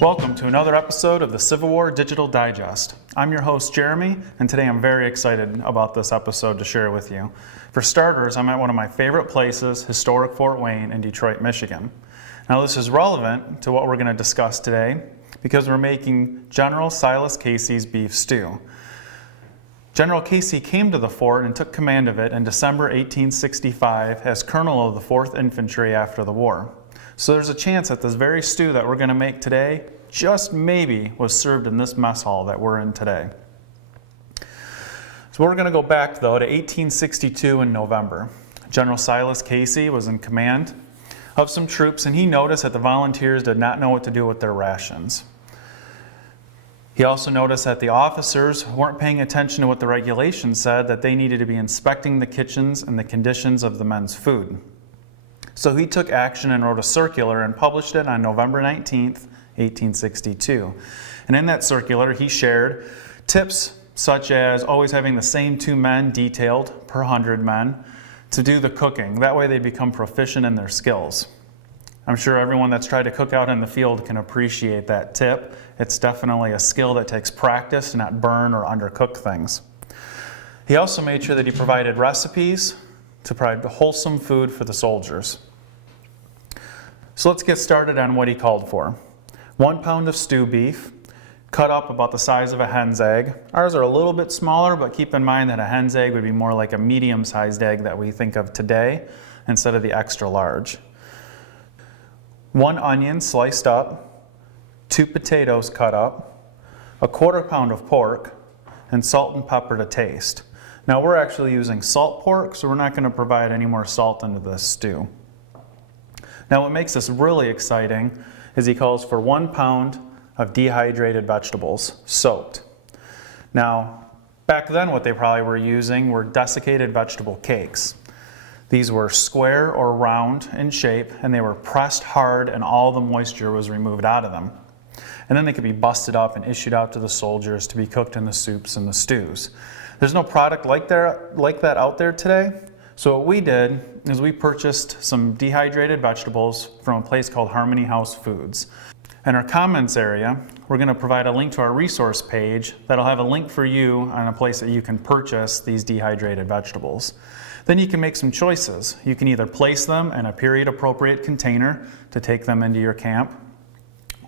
Welcome to another episode of the Civil War Digital Digest. I'm your host, Jeremy, and today I'm very excited about this episode to share with you. For starters, I'm at one of my favorite places, historic Fort Wayne in Detroit, Michigan. Now this is relevant to what we're going to discuss today because we're making General Silas Casey's beef stew. General Casey came to the fort and took command of it in December 1865 as Colonel of the 4th Infantry after the war. So there's a chance that this very stew that we're going to make today, just maybe, was served in this mess hall that we're in today. So we're going to go back, though, to 1862 in November. General Silas Casey was in command of some troops, and he noticed that the volunteers did not know what to do with their rations. He also noticed that the officers weren't paying attention to what the regulations said, that they needed to be inspecting the kitchens and the conditions of the men's food. So he took action and wrote a circular and published it on November 19th, 1862. And in that circular, he shared tips such as always having the same 2 men detailed per 100 men to do the cooking. That way they become proficient in their skills. I'm sure everyone that's tried to cook out in the field can appreciate that tip. It's definitely a skill that takes practice to not burn or undercook things. He also made sure that he provided recipes to provide wholesome food for the soldiers. So let's get started on what he called for. 1 pound of stew beef, cut up about the size of a hen's egg. Ours are a little bit smaller, but keep in mind that a hen's egg would be more like a medium-sized egg that we think of today instead of the extra large. 1 onion sliced up, 2 potatoes cut up, 1/4 pound of pork, and salt and pepper to taste. Now we're actually using salt pork, so we're not going to provide any more salt into this stew. Now what makes this really exciting is he calls for 1 pound of dehydrated vegetables, soaked. Now, back then what they probably were using were desiccated vegetable cakes. These were square or round in shape, and they were pressed hard and all the moisture was removed out of them. And then they could be busted up and issued out to the soldiers to be cooked in the soups and the stews. There's no product like that out there today. So what we did is we purchased some dehydrated vegetables from a place called Harmony House Foods. In our comments area, we're going to provide a link to our resource page that'll have a link for you on a place that you can purchase these dehydrated vegetables. Then you can make some choices. You can either place them in a period appropriate container to take them into your camp,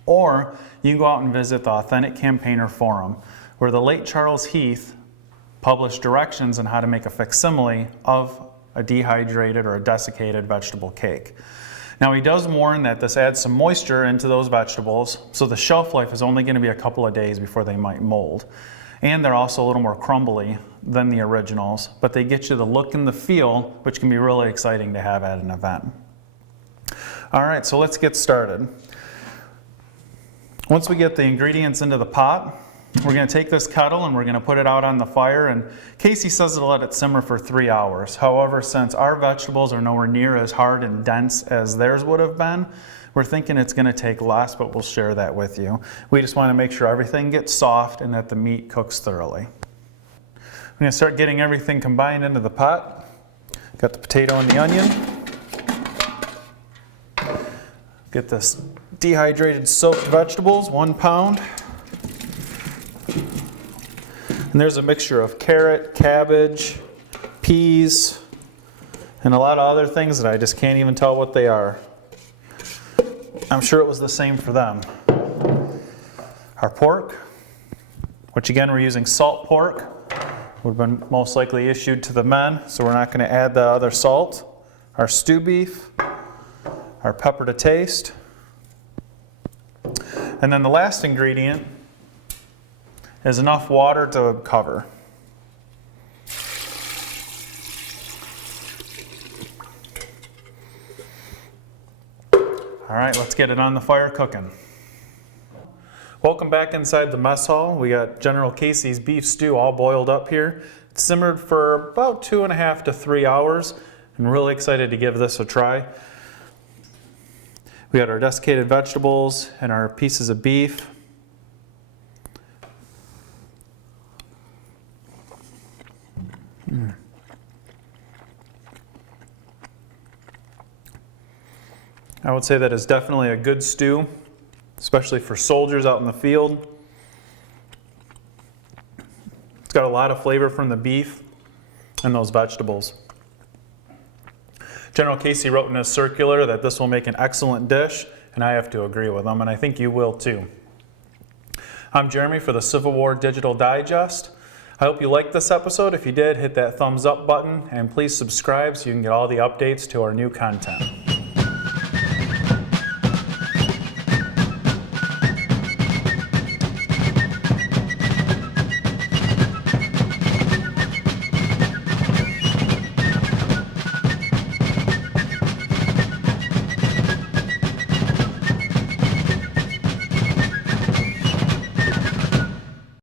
or you can go out and visit the Authentic Campaigner Forum, where the late Charles Heath published directions on how to make a facsimile of a dehydrated or a desiccated vegetable cake. Now he does warn that this adds some moisture into those vegetables, so the shelf life is only going to be a couple of days before they might mold. And they're also a little more crumbly than the originals, but they get you the look and the feel, which can be really exciting to have at an event. All right, so let's get started. Once we get the ingredients into the pot, we're going to take this kettle and we're going to put it out on the fire, and Casey says to let it simmer for 3 hours. However, since our vegetables are nowhere near as hard and dense as theirs would have been, we're thinking it's going to take less, but we'll share that with you. We just want to make sure everything gets soft and that the meat cooks thoroughly. I'm going to start getting everything combined into the pot. Got the potato and the onion. Get this dehydrated soaked vegetables, 1 pound. And there's a mixture of carrot, cabbage, peas, and a lot of other things that I just can't even tell what they are. I'm sure it was the same for them. Our pork, which again we're using salt pork, would have been most likely issued to the men, so we're not going to add the other salt. Our stew beef, our pepper to taste, and then the last ingredient is enough water to cover. All right, let's get it on the fire cooking. Welcome back inside the mess hall. We got General Casey's beef stew all boiled up here. It's simmered for about 2.5 to 3 hours. I'm really excited to give this a try. We got our desiccated vegetables and our pieces of beef. I would say that is definitely a good stew. It's especially for soldiers out in the field. It's got a lot of flavor from the beef and those vegetables. General Casey wrote in his circular that this will make an excellent dish, and I have to agree with him, and I think you will too. I'm Jeremy for the Civil War Digital Digest. I hope you liked this episode. If you did, hit that thumbs up button, and please subscribe so you can get all the updates to our new content.